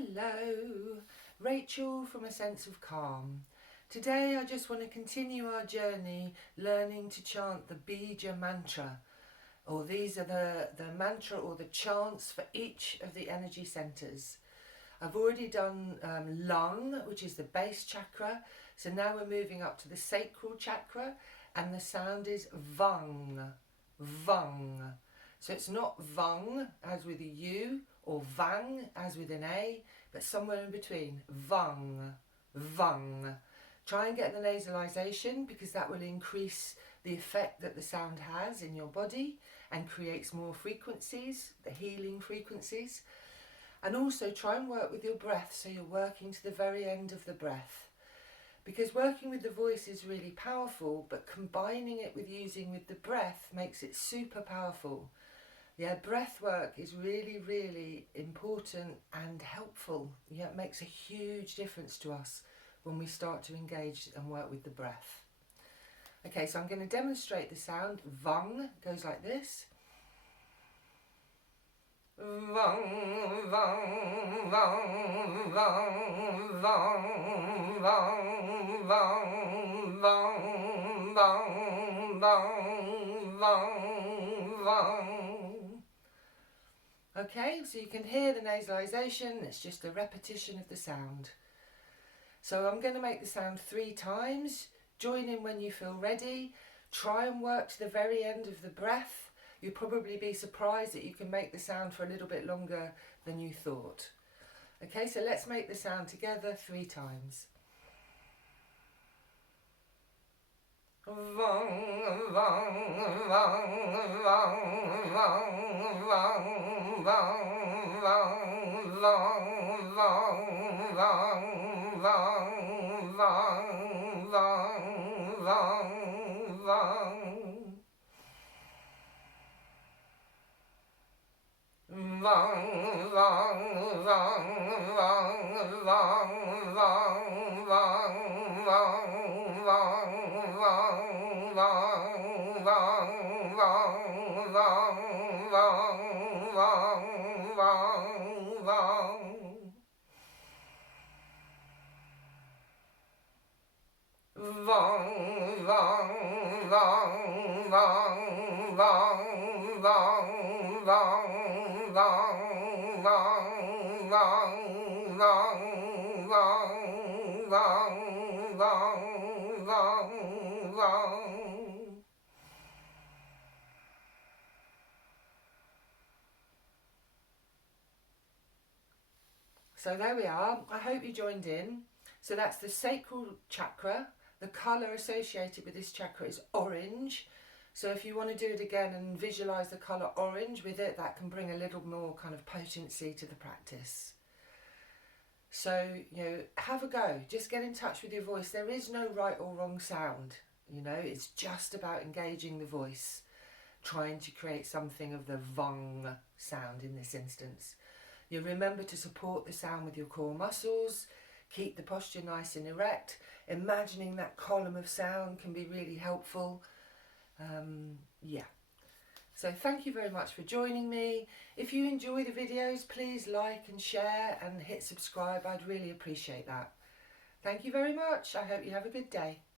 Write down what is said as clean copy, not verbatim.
Hello, Rachel from A Sense of Calm. Today I just want to continue our journey learning to chant the Bija mantra, or these are the mantra or the chants for each of the energy centres. I've already done lung, which is the base chakra, so now we're moving up to the Sacral Chakra, and the sound is VANG, VANG. So it's not VANG as with a U or VANG as with an A, but somewhere in between. VANG, VANG. Try and get the nasalization because that will increase the effect that the sound has in your body and creates more frequencies, the healing frequencies. And also try and work with your breath so you're working to the very end of the breath. Because working with the voice is really powerful, but combining it with using with the breath makes it super powerful. Yeah, breath work is really, really important and helpful. Yeah, it makes a huge difference to us when we start to engage and work with the breath. Okay, so I'm going to demonstrate the sound. VANG goes like this. VANG, VANG, VANG, VANG, VANG, VANG, VANG, VANG, VANG, VANG, VANG, VANG. Okay, so you can hear the nasalization, it's just a repetition of the sound. So I'm going to make the sound 3 times. Join in when you feel ready. Try and work to the very end of the breath. You'll probably be surprised that you can make the sound for a little bit longer than you thought. Okay, so let's make the sound together 3 times. Vang, vang, vang, vang, vang, vang, vang, vang, vang, vang, vang, vang, vang, vang, vang, vang. Vang, vang, vang, vang, vang, vang, vang, vang, vang, vang, vang, vang, vang, vang, vang. Vang, vang, vang, vang, vang, vang, vang, vang, vang, vang, vang, vang, vang, vang, vang. So there we are. I hope you joined in. So that's the Sacral Chakra. The colour associated with this chakra is orange. So if you want to do it again and visualise the colour orange with it, that can bring a little more kind of potency to the practice. So, have a go. Just get in touch with your voice. There is no right or wrong sound. It's just about engaging the voice, trying to create something of the VANG sound in this instance. You remember to support the sound with your core muscles. Keep the posture nice and erect. Imagining that column of sound can be really helpful. So thank you very much for joining me. If you enjoy the videos, please like and share and hit subscribe. I'd really appreciate that. Thank you very much. I hope you have a good day.